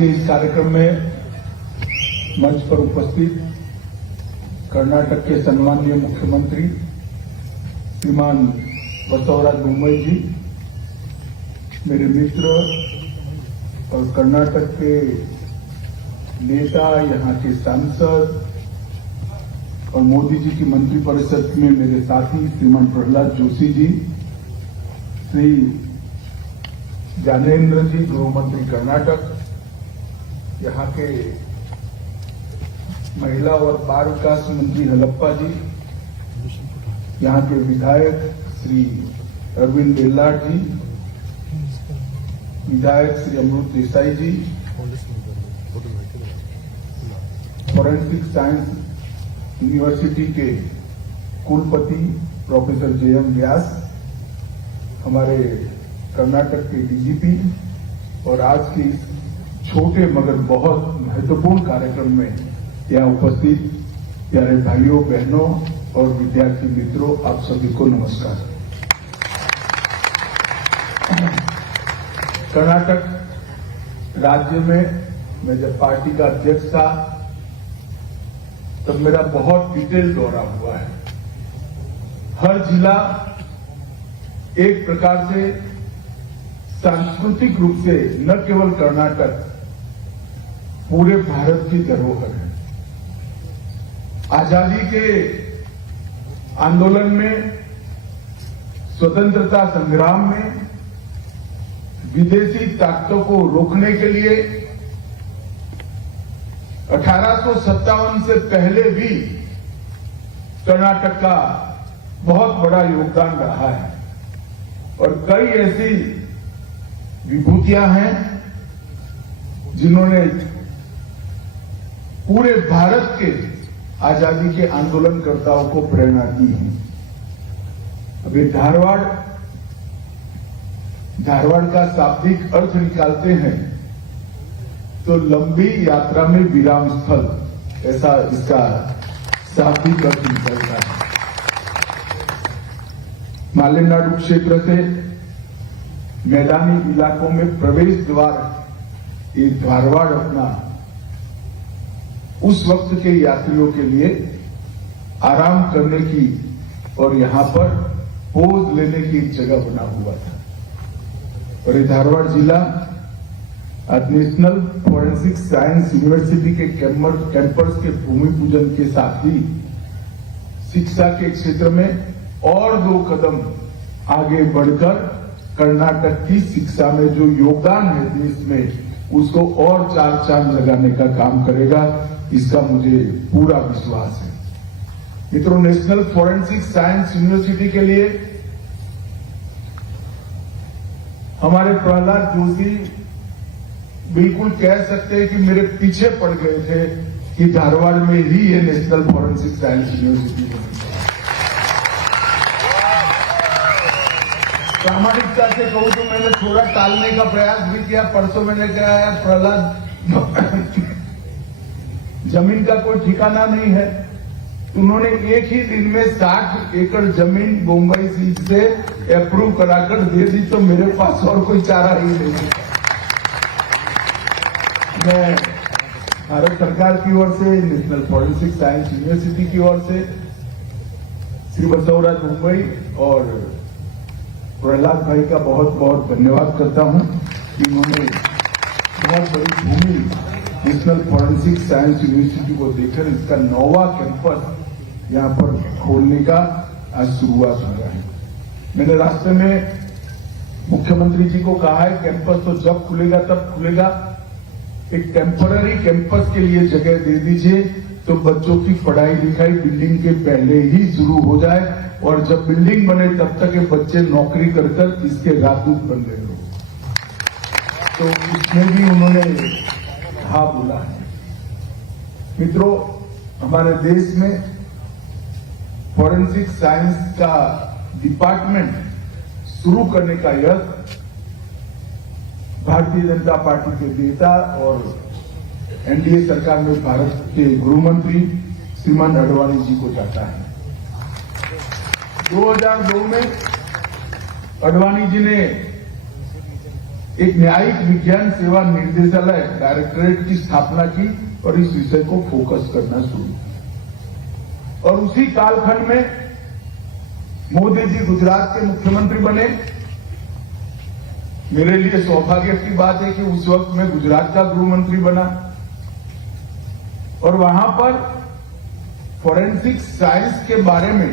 के इस कार्यक्रम में मंच पर उपस्थित कर्नाटक के सम्माननीय मुख्यमंत्री श्रीमान बसवराज बोम्मई जी, मेरे मित्र और कर्नाटक के नेता, यहाँ के सांसद और मोदी जी की मंत्रिपरिषद में मेरे साथी श्रीमान प्रहलाद जोशी जी, श्री ज्ञानेन्द्र जी, गृह मंत्री कर्नाटक, यहाँ के महिला और बाल विकास मंत्री हलप्पा जी, यहाँ के विधायक श्री अरविंद बेल्लाट जी, विधायक श्री अमृत देसाई जी, फॉरेंसिक साइंस यूनिवर्सिटी के कुलपति प्रोफेसर जे.एम. व्यास, हमारे कर्नाटक के डीजीपी और आज के इस छोटे मगर बहुत महत्वपूर्ण कार्यक्रम में यहाँ उपस्थित प्यारे भाइयों बहनों और विद्यार्थी मित्रों, आप सभी को नमस्कार। कर्नाटक राज्य में मैं जब पार्टी का अध्यक्ष था तब मेरा बहुत डिटेल दौरा हुआ है। हर जिला एक प्रकार से सांस्कृतिक रूप से न केवल कर्नाटक, पूरे भारत की धरोहर है। आजादी के आंदोलन में, स्वतंत्रता संग्राम में विदेशी ताकतों को रोकने के लिए 1857 से पहले भी कर्नाटक का बहुत बड़ा योगदान रहा है और कई ऐसी विभूतियां हैं जिन्होंने पूरे भारत के आजादी के आंदोलनकर्ताओं को प्रेरणा दी है। अभी धारवाड़ का शाब्दिक अर्थ निकालते हैं तो लंबी यात्रा में विराम स्थल, ऐसा इसका शाब्दिक अर्थ निकलता है। मालेनाडु क्षेत्र से मैदानी इलाकों में प्रवेश द्वार ये धारवाड़ अपना उस वक्त के यात्रियों के लिए आराम करने की और यहां पर पोज लेने की एक जगह बना हुआ था। और ये धारवाड़ जिला आज नेशनल फॉरेंसिक साइंस यूनिवर्सिटी के कैंपस के भूमि पूजन के साथ ही शिक्षा के क्षेत्र में और 2 कदम आगे बढ़कर कर्नाटक की शिक्षा में जो योगदान है देश में, उसको और 4 चांद लगाने का काम करेगा, इसका मुझे पूरा विश्वास है। मित्रों, नेशनल फॉरेंसिक साइंस यूनिवर्सिटी के लिए हमारे प्रहलाद जोशी बिल्कुल कह सकते हैं कि मेरे पीछे पड़ गए थे कि धारवाड़ में ही ये नेशनल फॉरेंसिक साइंस यूनिवर्सिटी बनी। प्रामाणिकता से कहूं तो मैंने थोड़ा टालने का प्रयास भी किया। परसों मैंने कहा है प्रहलाद, जमीन का कोई ठिकाना नहीं है। उन्होंने एक ही दिन में 60 एकड़ जमीन बोम्बई सीट से अप्रूव कराकर दे दी, तो मेरे पास और कोई चारा ही नहीं है। मैं भारत सरकार की ओर से, नेशनल फॉरेंसिक साइंस यूनिवर्सिटी की ओर से श्री बसवराज बोम्मई और प्रहलाद भाई का बहुत बहुत धन्यवाद करता हूं कि उन्होंने बहुत बड़ी भूमि नेशनल फॉरेंसिक साइंस यूनिवर्सिटी को देकर इसका 9वां कैंपस यहां पर खोलने का आज शुरुआत हुआ है। मैंने रास्ते में मुख्यमंत्री जी को कहा है कैंपस तो जब खुलेगा तब खुलेगा, एक टेम्पररी कैंपस के लिए जगह दे दीजिए तो बच्चों की पढ़ाई लिखाई बिल्डिंग के पहले ही शुरू हो जाए और जब बिल्डिंग बने तब तक ये बच्चे नौकरी कर कर इसके राजदूत बन रहे हो। तो इसमें भी उन्होंने हाँ बोला है। मित्रों, हमारे देश में फॉरेंसिक साइंस का डिपार्टमेंट शुरू करने का यश भारतीय जनता पार्टी के नेता और एनडीए सरकार में भारत के गृह मंत्री श्रीमान अडवाणी जी को जाता है। 2002 में अडवाणी जी ने एक न्यायिक विज्ञान सेवा निर्देशालय डायरेक्टरेट की स्थापना की और इस विषय को फोकस करना शुरू किया। और उसी कालखंड में मोदी जी गुजरात के मुख्यमंत्री बने। मेरे लिए सौभाग्य की बात है कि उस वक्त मैं गुजरात का गृह मंत्री बना और वहां पर फॉरेंसिक साइंस के बारे में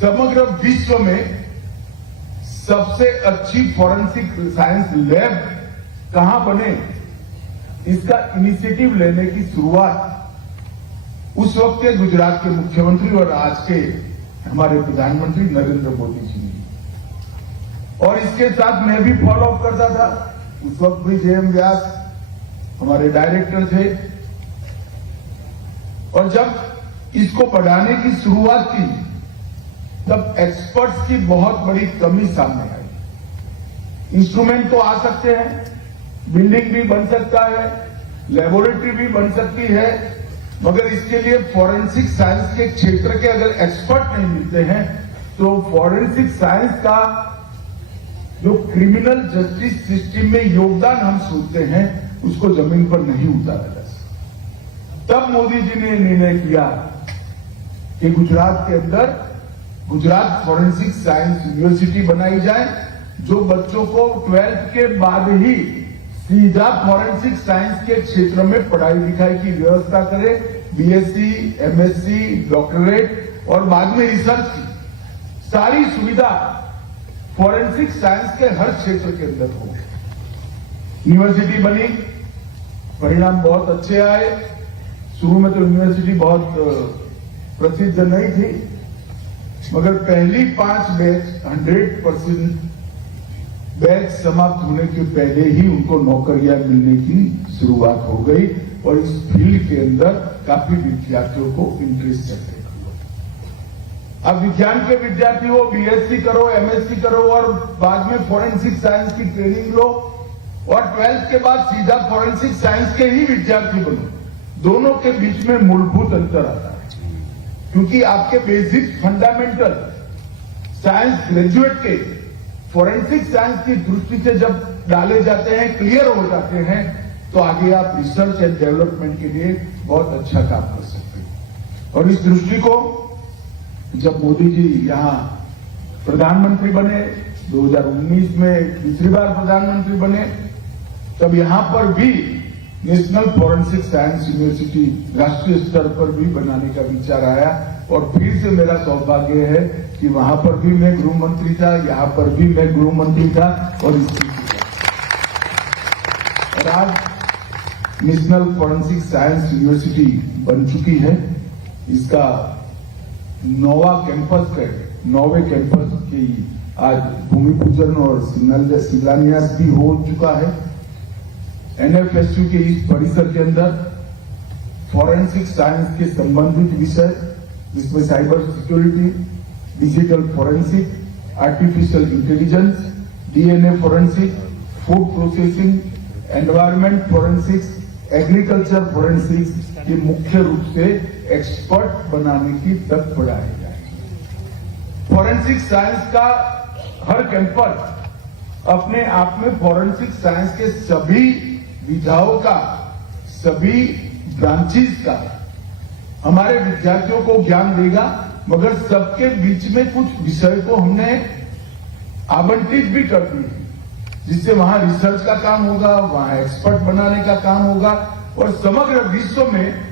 समग्र विश्व में सबसे अच्छी फॉरेंसिक साइंस लैब कहां बने, इसका इनिशिएटिव लेने की शुरुआत उस वक्त के गुजरात के मुख्यमंत्री और आज के हमारे प्रधानमंत्री नरेंद्र मोदी जी ने। और इसके साथ मैं भी फॉलो अप करता था। उस वक्त भी जेएम व्यास हमारे डायरेक्टर थे और जब इसको बढ़ाने की शुरुआत की तब एक्सपर्ट्स की बहुत बड़ी कमी सामने आई। इंस्ट्रूमेंट तो आ सकते हैं, बिल्डिंग भी बन सकता है, लेबोरेटरी भी बन सकती है, मगर इसके लिए फॉरेंसिक साइंस के क्षेत्र के अगर एक्सपर्ट नहीं मिलते हैं तो फॉरेंसिक साइंस का जो क्रिमिनल जस्टिस सिस्टम में योगदान हम सोचते हैं उसको जमीन पर नहीं उतारा जा सकता। तब मोदी जी ने निर्णय किया कि गुजरात के अंदर गुजरात फॉरेंसिक साइंस यूनिवर्सिटी बनाई जाए, जो बच्चों को 12th के बाद ही सीधा फॉरेंसिक साइंस के क्षेत्र में पढ़ाई लिखाई की व्यवस्था करे, बीएससी, एमएससी, डॉक्टरेट और बाद में रिसर्च की सारी सुविधा फॉरेंसिक साइंस के हर क्षेत्र के अंदर हो। यूनिवर्सिटी बनी, परिणाम बहुत अच्छे आए। शुरू में तो यूनिवर्सिटी बहुत प्रसिद्ध नहीं थी, मगर पहली 5 बैच 100% बैच समाप्त होने के पहले ही उनको नौकरियां मिलने की शुरुआत हो गई और इस फील्ड के अंदर काफी विद्यार्थियों को इंटरेस्ट है। अब विज्ञान के विद्यार्थी हो, बीएससी करो, एमएससी करो और बाद में फॉरेंसिक साइंस की ट्रेनिंग लो और 12th के बाद सीधा फॉरेंसिक साइंस के ही विद्यार्थी बनो। दोनों के बीच में मूलभूत अंतर आता है, क्योंकि आपके बेसिक फंडामेंटल साइंस ग्रेजुएट के फॉरेंसिक साइंस की दृष्टि से जब डाले जाते हैं, क्लियर हो जाते हैं, तो आगे आप रिसर्च एंड डेवलपमेंट के लिए बहुत अच्छा काम कर सकते हैं। और इस दृष्टि को जब मोदी जी यहां प्रधानमंत्री बने, 2019 में तीसरी बार प्रधानमंत्री बने, तब यहां पर भी नेशनल फॉरेंसिक साइंस यूनिवर्सिटी राष्ट्रीय स्तर पर भी बनाने का विचार आया और फिर से मेरा सौभाग्य है कि वहां पर भी मैं गृह मंत्री था, यहां पर भी मैं गृह मंत्री था और और आज नेशनल फॉरेंसिक साइंस यूनिवर्सिटी बन चुकी है। इसका 9वें कैंपस की आज भूमि पूजन और शिलान्यास भी हो चुका है। एनएफएसयू के इस परिसर के अंदर फॉरेंसिक साइंस के संबंधित विषय, जिसमें cyber security, digital forensic, artificial intelligence, DNA forensic, food processing, environment forensics, agriculture forensics के मुख्य रूप से एक्सपर्ट बनाने की तक बढ़ाई जाए। फॉरेंसिक साइंस का हर कैंपस अपने आप में फॉरेंसिक साइंस के सभी विधाओं का, सभी ब्रांचेस का हमारे विद्यार्थियों को ज्ञान देगा, मगर सबके बीच में कुछ विषय को हमने आवंटित भी कर दी, जिससे वहां रिसर्च का काम होगा, वहां एक्सपर्ट बनाने का काम होगा और समग्र विश्व में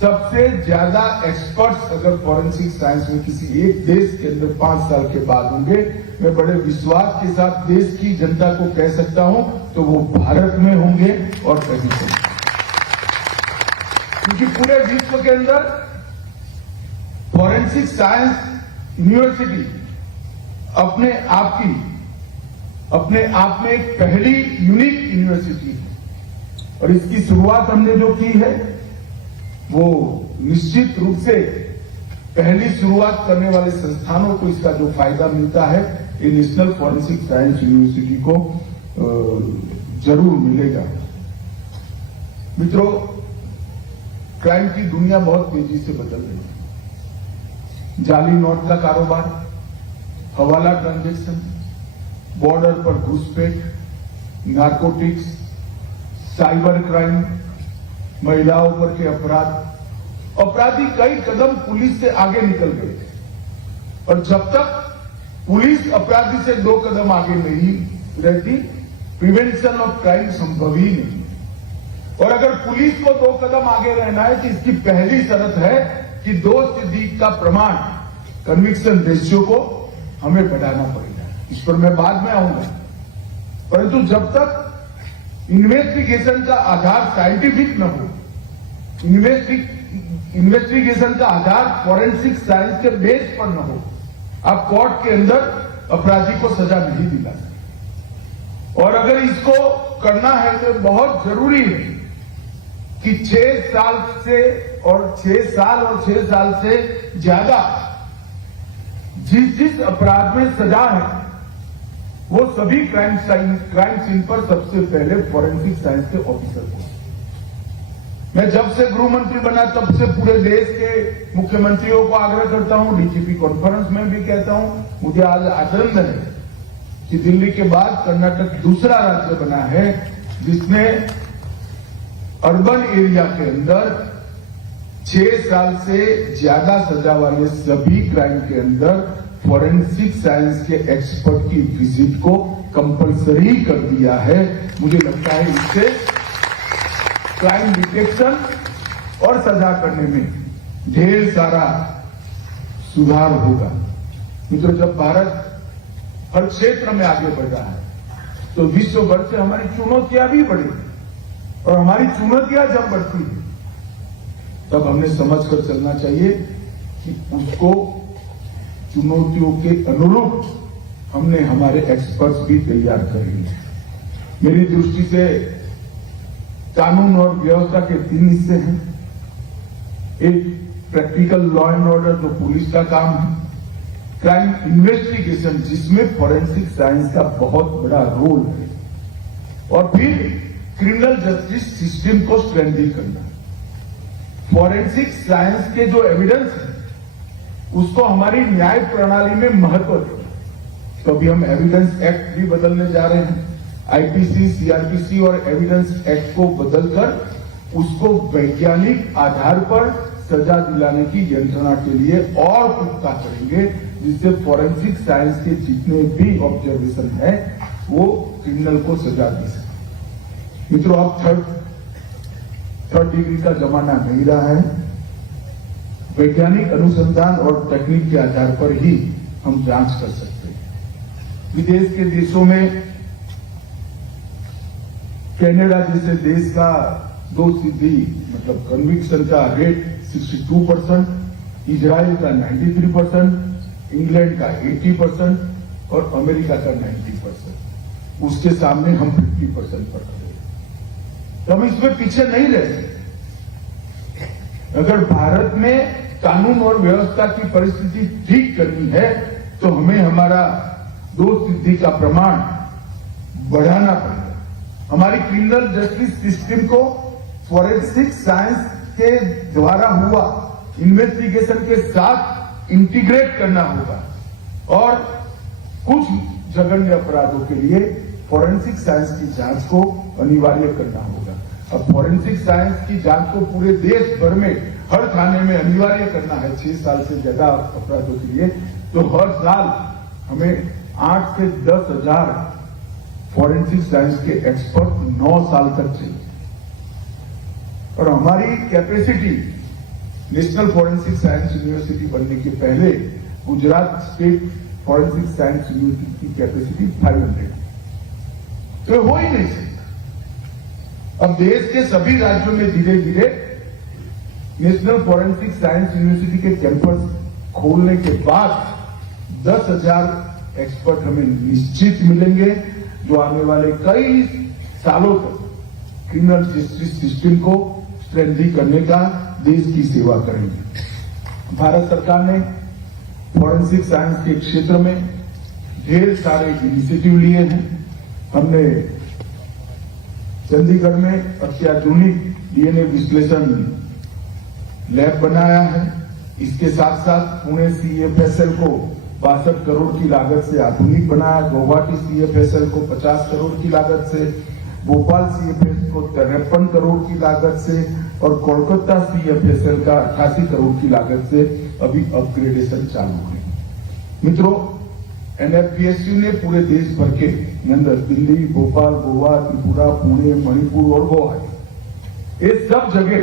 सबसे ज्यादा एक्सपर्ट्स अगर फॉरेंसिक साइंस में किसी एक देश के अंदर 5 साल के बाद होंगे, मैं बड़े विश्वास के साथ देश की जनता को कह सकता हूं, तो वो भारत में होंगे और कहीं नहीं। क्योंकि पूरे विश्व के अंदर फॉरेंसिक साइंस यूनिवर्सिटी अपने आप में एक पहली यूनिक यूनिवर्सिटी है और इसकी शुरुआत हमने जो की है वो निश्चित रूप से पहली शुरुआत करने वाले संस्थानों को इसका जो फायदा मिलता है, ये नेशनल फॉरेंसिक साइंस यूनिवर्सिटी को जरूर मिलेगा। मित्रों, क्राइम की दुनिया बहुत तेजी से बदल रही है। जाली नोट का कारोबार, हवाला ट्रांजैक्शन, बॉर्डर पर घुसपैठ, नारकोटिक्स, साइबर क्राइम, महिलाओं पर के अपराधी कई कदम पुलिस से आगे निकल गए थे। और जब तक पुलिस अपराधी से 2 कदम आगे नहीं रहती, प्रिवेंशन ऑफ क्राइम संभव ही नहीं। और अगर पुलिस को 2 कदम आगे रहना है तो इसकी पहली शर्त है कि दोष सिद्दीक का प्रमाण, कन्विक्शन रेशियो को हमें बढ़ाना पड़ेगा। इस पर मैं बाद में आऊंगा, परंतु जब तक इन्वेस्टिगेशन का आधार साइंटिफिक न हो, इन्वेस्टिगेशन का आधार फॉरेंसिक साइंस के बेस पर न हो, आप कोर्ट के अंदर अपराधी को सजा नहीं दिला सकते। और अगर इसको करना है तो बहुत जरूरी है कि 6 साल और 6 साल से ज्यादा जिस अपराध में सजा है, वो सभी क्राइम सीन पर सबसे पहले फॉरेंसिक साइंस के ऑफिसर को। मैं जब से गृह मंत्री बना तब से पूरे देश के मुख्यमंत्रियों को आग्रह करता हूं, डीजीपी कॉन्फ्रेंस में भी कहता हूं, मुझे आज आनंद है कि दिल्ली के बाद कर्नाटक दूसरा राज्य बना है जिसने अर्बन एरिया के अंदर 6 साल से ज्यादा सजा वाले सभी क्राइम के अंदर फॉरेंसिक साइंस के एक्सपर्ट की विजिट को कंपलसरी कर दिया है। मुझे लगता है इससे क्राइम डिटेक्शन और सजा करने में ढेर सारा सुधार होगा। मित्रों, जब भारत हर क्षेत्र में आगे बढ़ रहा है तो विश्व भर से हमारी चुनौतियां भी बढ़ी, और हमारी चुनौतियां जब बढ़ती है तब हमने समझकर चलना चाहिए कि उसको चुनौतियों के अनुरूप हमने हमारे एक्सपर्ट्स भी तैयार कर लिए। मेरी दृष्टि से कानून और व्यवस्था के 3 हिस्से हैं। एक प्रैक्टिकल लॉ एंड ऑर्डर जो पुलिस का काम है, क्राइम इन्वेस्टिगेशन जिसमें फॉरेंसिक साइंस का बहुत बड़ा रोल है, और फिर क्रिमिनल जस्टिस सिस्टम को स्ट्रेंथन करना। फॉरेंसिक साइंस के जो एविडेंस है उसको हमारी न्याय प्रणाली में महत्व देना। तो अभी हम एविडेंस एक्ट भी बदलने जा रहे हैं, आईपीसी, सीआरपीसी और एविडेंस एक्ट को बदलकर उसको वैज्ञानिक आधार पर सजा दिलाने की यंत्रणा के लिए और पुख्ता करेंगे, जिससे फॉरेंसिक साइंस के जितने भी ऑब्जर्वेशन है वो क्रिमिनल को सजा दी सके। मित्रों, अब थर्ड डिग्री का जमाना नहीं रहा है। वैज्ञानिक अनुसंधान और तकनीक के आधार पर ही हम जांच कर सकते हैं। विदेश के देशों में कनाडा जैसे देश का दोष सिद्धि मतलब कन्विक्शन का रेट 62%, इजराइल का 93%, इंग्लैंड का 80% और अमेरिका का 90%। उसके सामने हम 50% पर खड़े हैं। तो हम इसमें पीछे नहीं रह सकते। अगर भारत में कानून और व्यवस्था की परिस्थिति ठीक करनी है तो हमें हमारा दोष सिद्धि का प्रमाण बढ़ाना पड़ेगा। हमारी क्रिमिनल जस्टिस सिस्टम को फॉरेंसिक साइंस के द्वारा हुआ इन्वेस्टिगेशन के साथ इंटीग्रेट करना होगा, और कुछ जघन्य अपराधों के लिए फॉरेंसिक साइंस की जांच को अनिवार्य करना होगा। अब फॉरेंसिक साइंस की जांच को पूरे देश भर में हर थाने में अनिवार्य करना है 6 साल से ज्यादा अपराधों के लिए, तो हर साल हमें 8 से 10 हजार फॉरेंसिक साइंस के एक्सपर्ट 9 साल तक चाहिए। और हमारी capacity national forensic science university बनने के पहले Gujarat state forensic science university की कैपेसिटी 500, तो हो ही नहीं सकता। अब देश के सभी राज्यों में धीरे धीरे नेशनल फॉरेंसिक साइंस यूनिवर्सिटी के कैंपस खोलने के बाद 10,000 एक्सपर्ट हमें निश्चित मिलेंगे, जो आने वाले कई सालों तक क्रिमिनल जस्टिस सिस्टम को स्ट्रेंथन करने का देश की सेवा करेंगे। भारत सरकार ने फॉरेंसिक साइंस के क्षेत्र में ढेर सारे इनिशिएटिव लिए हैं। हमने चंडीगढ़ में अत्याधुनिक डीएनए विश्लेषण लैब बनाया है। इसके साथ साथ पुणे सीएफएसएल को 62 करोड़ की लागत से आधुनिक बनाया। गुवाहाटी CFSL को 50 करोड़ की लागत से, भोपाल CFSL को 53 करोड़ की लागत से और कोलकाता CFSL का 88 करोड़ की लागत से अभी अपग्रेडेशन चालू है। मित्रों, NFPSU ने पूरे देश भर के अंदर दिल्ली, भोपाल, गोवा, त्रिपुरा, पुणे, मणिपुर और गोवा ये सब जगह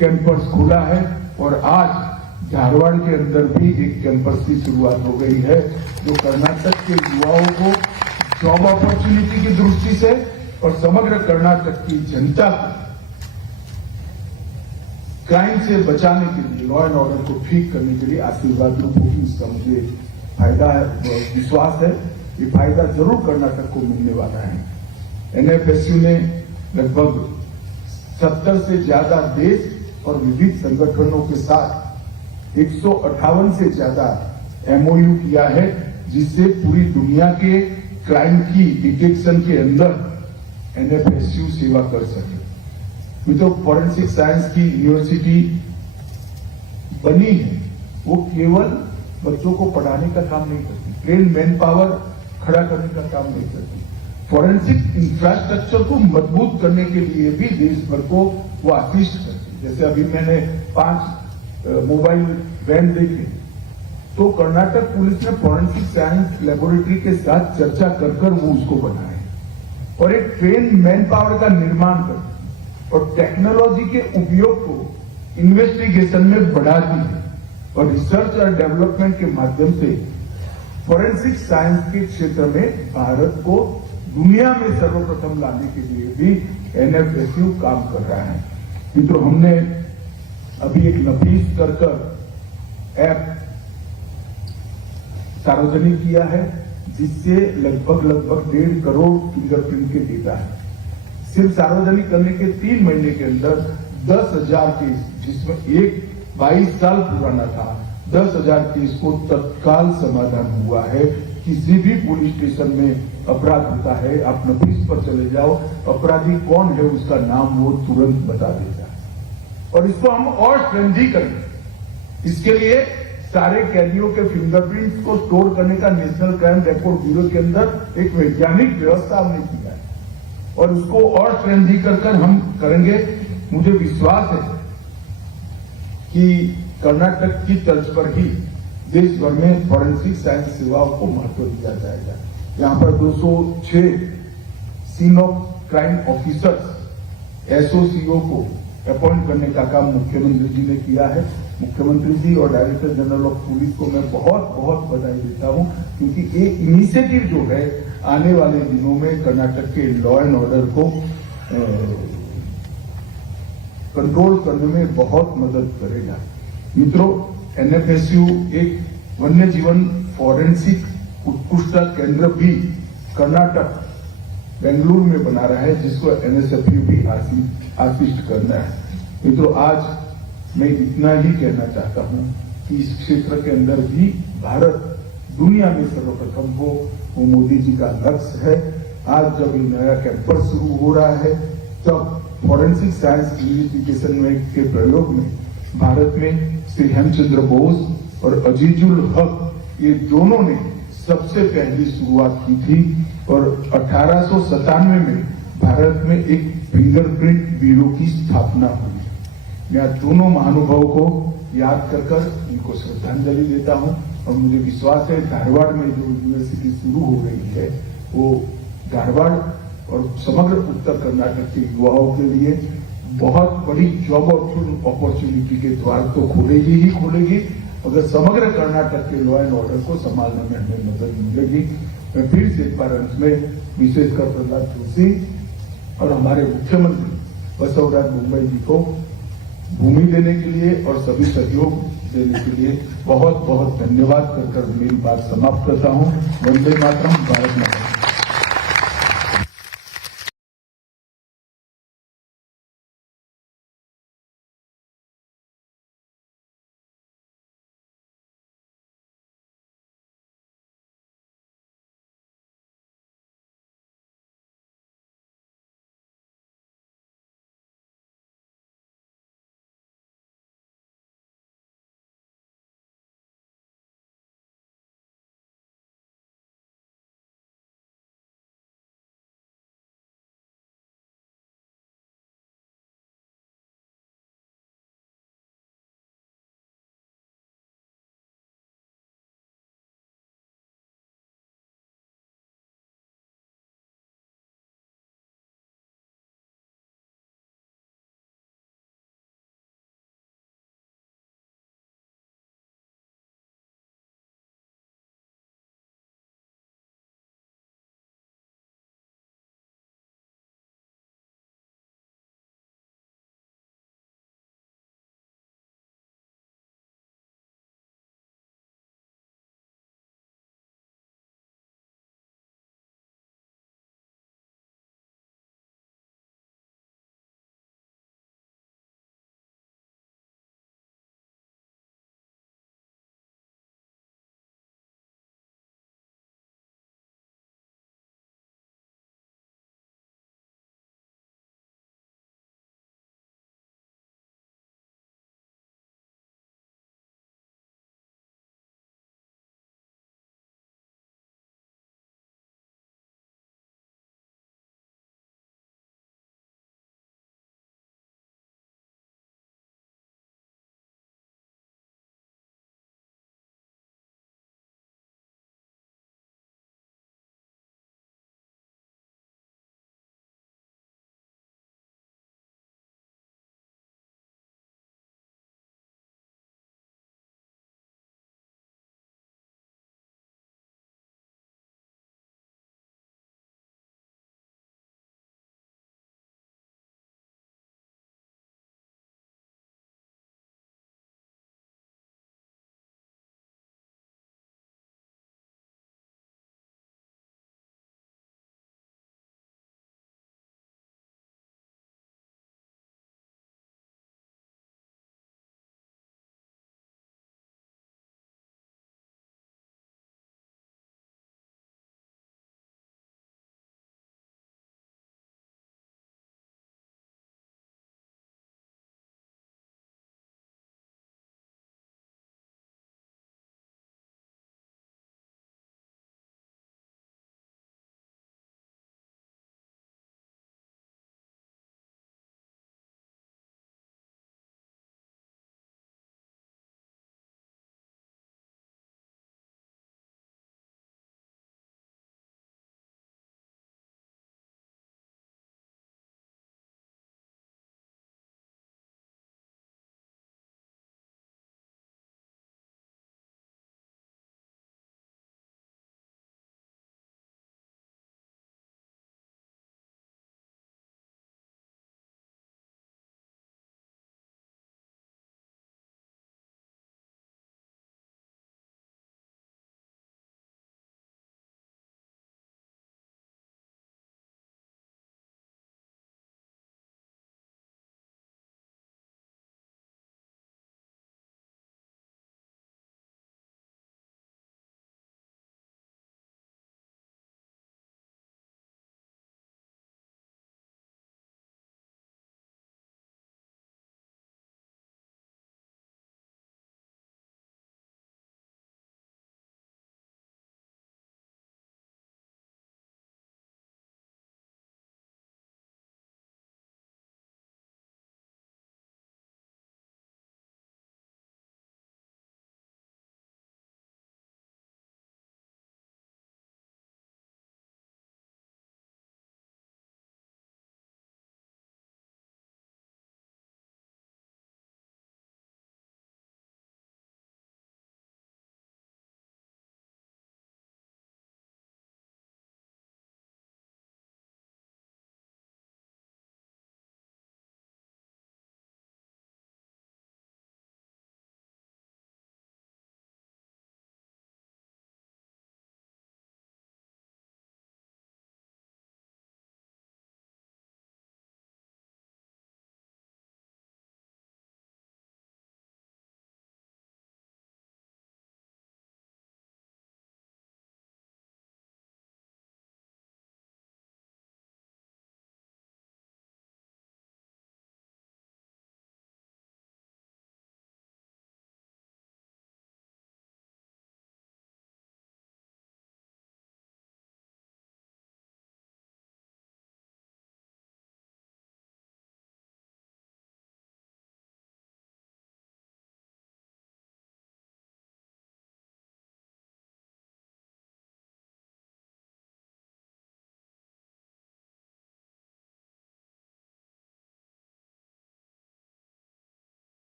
कैंपस खुला है और आज धारवाड़ के अंदर भी एक कैंपस की शुरुआत हो गई है, जो कर्नाटक के युवाओं को जॉब अपॉर्चुनिटी की दृष्टि से और समग्र कर्नाटक की जनता को क्राइम से बचाने के लिए, लॉ एंड ऑर्डर को ठीक करने के लिए आशीर्वाद रूप होगी। इसका मुझे फायदा है, विश्वास है, ये फायदा जरूर कर्नाटक को मिलने वाला है। NFSU ने लगभग 70 से ज्यादा देश और विविध संगठनों के साथ 158 से ज्यादा MOU किया है, जिससे पूरी दुनिया के क्राइम की डिटेक्शन के अंदर NFSU सेवा कर सके। मित्रों, फॉरेंसिक साइंस की यूनिवर्सिटी बनी है, वो केवल बच्चों को पढ़ाने का काम नहीं करती, ट्रेन मैन पावर खड़ा करने का काम नहीं करती, फॉरेंसिक इंफ्रास्ट्रक्चर को मजबूत करने के लिए भी देश भर को वो असिस्ट करती। जैसे अभी मैंने 5 मोबाइल वैन देखे, तो कर्नाटक पुलिस ने फॉरेंसिक साइंस लेबोरेटरी के साथ चर्चा कर वो उसको बनाए और एक ट्रेन मैन पावर का निर्माण करती और टेक्नोलॉजी के उपयोग को इन्वेस्टिगेशन में बढ़ाती है और रिसर्च और डेवलपमेंट के माध्यम से फॉरेंसिक साइंस के क्षेत्र में भारत को दुनिया में सर्वप्रथम लाने के लिए भी NFSU काम कर रहा है। मित्रों, हमने अभी एक नफीस कर ऐप सार्वजनिक किया है, जिससे लगभग 1.5 करोड़ फिंगरप्रिंट के डेटा है। सिर्फ सार्वजनिक करने के 3 महीने के अंदर 10,000 केस, जिसमें एक 22 साल पुराना था, 10,000 केस को तत्काल समाधान हुआ है। किसी भी पुलिस स्टेशन में अपराध होता है, आप नफीस पर चले जाओ, अपराधी कौन है उसका नाम वो तुरंत बता देता है। और इसको हम और स्ट्रेंथी करेंगे। इसके लिए सारे कैदियों के फिंगरप्रिंट्स को स्टोर करने का नेशनल क्राइम रिकॉर्ड ब्यूरो के अंदर एक वैज्ञानिक व्यवस्था हमने किया है और उसको और स्ट्रेंथी कर हम करेंगे। मुझे विश्वास है कि कर्नाटक की तर्ज पर ही देश भर में फॉरेंसिक साइंस सेवाओं को महत्व दिया जाएगा। यहां पर 206 scene of crime officers SOCO को अपॉइंट करने का काम मुख्यमंत्री जी ने किया है। मुख्यमंत्री जी और डायरेक्टर जनरल ऑफ पुलिस को मैं बहुत बहुत बधाई देता हूं, क्योंकि ये इनिशिएटिव जो है आने वाले दिनों में कर्नाटक के लॉ एंड ऑर्डर को कंट्रोल करने में बहुत मदद करेगा। मित्रों, NFSU एक वन्य जीवन फॉरेंसिक उत्कृष्टता केंद्र भी कर्नाटक बेंगलुरु में बना रहा है, जिसको NSFU भी आसिस्ट करना है। मित्रों, आज मैं इतना ही कहना चाहता हूं कि इस क्षेत्र के अंदर भी भारत दुनिया में सर्वप्रथम हो, वो मोदी जी का लक्ष्य है। आज जब ये नया कैंपस शुरू हो रहा है, तब फॉरेंसिक साइंस इन्वेस्टिगेशन में के प्रयोग में भारत में श्री हेमचंद्र बोस और अजीजुल हक ये दोनों ने सबसे पहली शुरुआत की थी और 1897 में भारत में एक फिंगरप्रिंट ब्यूरो की स्थापना हुई। मैं दोनों महानुभावों को याद कर उनको श्रद्धांजलि देता हूं और मुझे विश्वास है धारवाड़ में जो यूनिवर्सिटी शुरू हो रही है, वो धारवाड़ और समग्र उत्तर कर्नाटक के युवाओं के लिए बहुत बड़ी जॉब अपॉर्चुनिटी के द्वार तो खोलेगी ही खोलेगी, अगर समग्र कर्नाटक के लॉ एंड ऑर्डर को संभालने में हमें मदद मिलेगी। मैं फिर से एक बार अंत में विशेषकर प्रहलाद जोशी और हमारे मुख्यमंत्री बसवराज बोम्मई जी को भूमि देने के लिए और सभी सहयोग देने के लिए बहुत बहुत धन्यवाद कर मेरी बात समाप्त करता हूं। वंदे मातरम, भारत माता।